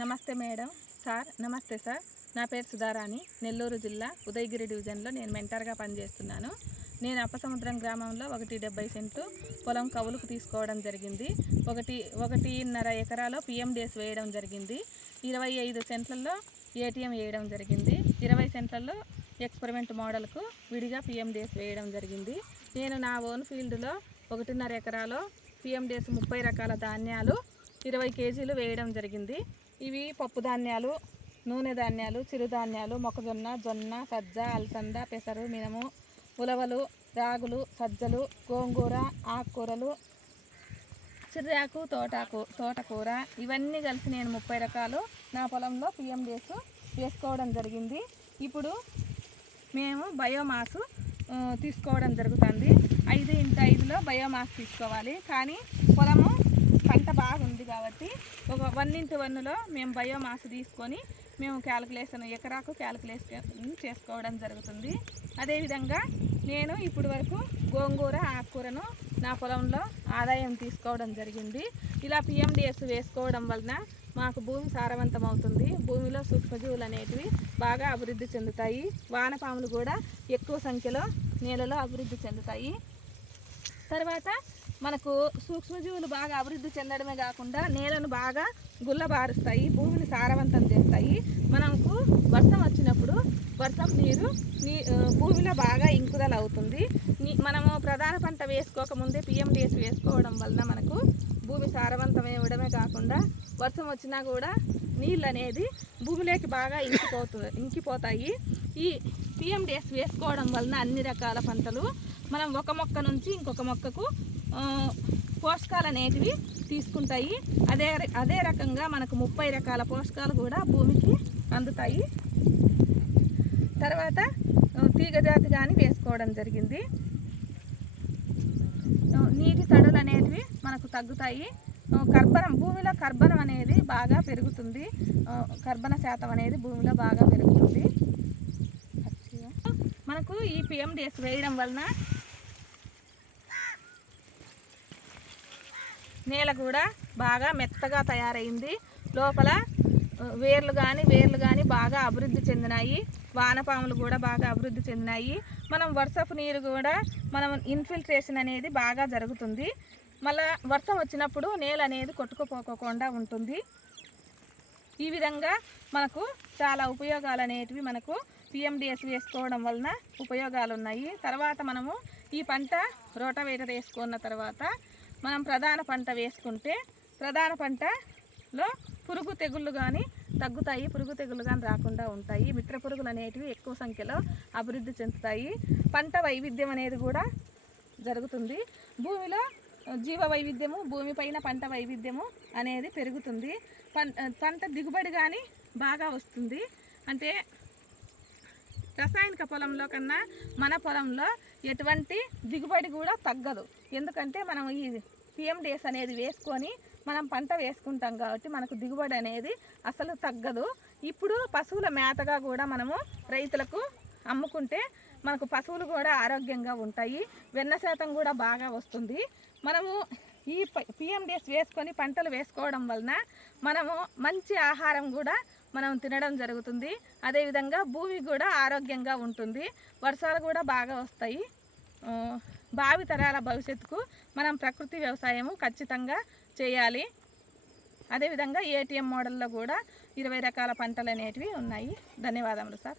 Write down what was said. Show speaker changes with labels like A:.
A: నమస్తే madam. Sir నమస్తే sir. నా పేరు సుధారాణి. నెల్లూరు జిల్లా ఉదయగిరి డివిజన్లో నేను మెంటర్గా పనిచేస్తున్నాను. నేను అప్పసముద్రం గ్రామంలో ఒకటి డెబ్బై సెంటు పొలం కవులుకు తీసుకోవడం జరిగింది. ఒకటి ఒకటిన్నర ఎకరాలో పిఎండిఎస్ వేయడం జరిగింది. ఇరవై ఐదు సెంట్లలో ఏటీఎం వేయడం జరిగింది. ఇరవై సెంట్లలో ఎక్స్పెరిమెంట్ మోడల్కు విడిగా పిఎండిఎస్ వేయడం జరిగింది. నేను నా ఓన్ ఫీల్డ్లో ఒకటిన్నర ఎకరాలో పిఎండిఎస్ ముప్పై రకాల ధాన్యాలు ఇరవై కేజీలు వేయడం జరిగింది. ఇవి పప్పు ధాన్యాలు నూనె ధాన్యాలు చిరుధాన్యాలు మొక్కజొన్న జొన్న సజ్జ అలసంద పెసరు మినము ఉలవలు రాగులు సజ్జలు గోంగూర ఆకుకూరలు చిర్రాకు తోటాకు తోటకూర. ఇవన్నీ కలిసి నేను ముప్పై రకాలు నా పొలంలో పిఎండిఎస్ వేసుకోవడం జరిగింది. ఇప్పుడు మేము బయోమాస్ తీసుకోవడం జరుగుతుంది. ఐదు ఇంటూ ఐదులో బయోమాస్ తీసుకోవాలి. కానీ పొలము పంట బాగుంది కాబట్టి ఒక వన్ ఇంటూ వన్లో మేము బయోమాస్ తీసుకొని మేము క్యాలిక్యులేషన్ ఎకరాకు క్యాలిక్యులేషన్ చేసుకోవడం జరుగుతుంది. అదేవిధంగా నేను ఇప్పటి వరకు గోంగూర ఆకుకూరను నా పొలంలో ఆదాయం తీసుకోవడం జరిగింది. ఇలా పిఎండిఎస్ వేసుకోవడం వలన మాకు భూమి సారవంతం అవుతుంది. భూమిలో సూక్ష్మజీవులు అనేటివి బాగా అభివృద్ధి చెందుతాయి. వానపాములు కూడా ఎక్కువ సంఖ్యలో నేలలో అభివృద్ధి చెందుతాయి. తర్వాత మనకు సూక్ష్మజీవులు బాగా అభివృద్ధి చెందడమే కాకుండా నేలను బాగా గుల్లబారుస్తాయి భూమిని సారవంతం చేస్తాయి. మనకు వర్షం వచ్చినప్పుడు వర్షం నీరు నీ భూమిలో బాగా ఇంకుదల అవుతుంది. నీ- మనము ప్రధాన పంట వేసుకోకముందే పిఎండిఎస్ వేసుకోవడం వలన మనకు భూమి సారవంతం ఇవ్వడమే కాకుండా వర్షం వచ్చినా కూడా నీళ్ళు అనేది భూమిలోకి బాగా ఇంకిపోతుంది ఇంకిపోతాయి. ఈ పిఎండిఎస్ వేసుకోవడం వలన అన్ని రకాల పంటలు మనం ఒక మొక్క నుంచి ఇంకొక మొక్కకు పోషకాలు అనేటివి తీసుకుంటాయి. అదే అదే రకంగా మనకు ముప్పై రకాల పోషకాలు కూడా భూమికి అందుతాయి. తర్వాత తీగజాతి తీగ జాతి కానీ వేసుకోవడం జరిగింది. నీటి తడులు అనేటివి మనకు తగ్గుతాయి. కర్బనం భూమిలో కర్బనం అనేది బాగా పెరుగుతుంది. కర్బన శాతం అనేది భూమిలో బాగా పెరుగుతుంది. మనకు పిఎండిఎస్ వేయడం వలన నేల కూడా బాగా మెత్తగా తయారైంది. లోపల వేర్లు కానీ వేర్లు కానీ బాగా అభివృద్ధి చెందినాయి. వానపాములు కూడా బాగా అభివృద్ధి చెందినాయి. మనం వర్షపు నీరు కూడా మనం ఇన్ఫిల్ట్రేషన్ అనేది బాగా జరుగుతుంది. మళ్ళా వర్షం వచ్చినప్పుడు నేల అనేది కొట్టుకుపోకోకుండా ఉంటుంది. ఈ విధంగా మనకు చాలా ఉపయోగాలు అనేటివి మనకు పిఎండిఎస్ వేసుకోవడం వలన ఉపయోగాలు ఉన్నాయి తర్వాత మనము ఈ పంట రోటవేటర్ వేసుకున్న తర్వాత మనం ప్రధాన పంట వేసుకుంటే ప్రధాన పంటలో పురుగు తెగుళ్ళు కానీ తగ్గుతాయి. పురుగు తెగులు కానీ రాకుండా ఉంటాయి. మిత్ర పురుగులు అనేటివి ఎక్కువ సంఖ్యలో అభివృద్ధి చెందుతాయి. పంట వైవిధ్యం అనేది కూడా జరుగుతుంది. భూమిలో జీవ వైవిధ్యము భూమిపైన పంట వైవిధ్యము అనేది పెరుగుతుంది. పం- పంట దిగుబడి కానీ బాగా వస్తుంది. అంటే రసాయనిక పొలంలో కన్నా మన పొలంలో ఎటువంటి దిగుబడి కూడా తగ్గదు. ఎందుకంటే మనం ఈ పిఎండిఎస్ అనేది వేసుకొని మనం పంట వేసుకుంటాం కాబట్టి మనకు దిగుబడి అనేది అసలు తగ్గదు. ఇప్పుడు పశువుల మేతగా కూడా మనము రైతులకు అమ్ముకుంటే మనకు పశువులు కూడా ఆరోగ్యంగా ఉంటాయి. వెన్న శాతం కూడా బాగా వస్తుంది. మనము ఈ పిఎండిఎస్ వేసుకొని పంటలు వేసుకోవడం వలన మనము మంచి ఆహారం కూడా మనం తినడం జరుగుతుంది. అదేవిధంగా భూమి కూడా ఆరోగ్యంగా ఉంటుంది. వర్షాలు కూడా బాగా వస్తాయి. భావి తరాల భవిష్యత్తుకు మనం ప్రకృతి వ్యవసాయము ఖచ్చితంగా చేయాలి. అదేవిధంగా ఏటీఎం మోడల్లో కూడా ఇరవై రకాల పంటలు అనేటివి ఉన్నాయి. ధన్యవాదములు సార్.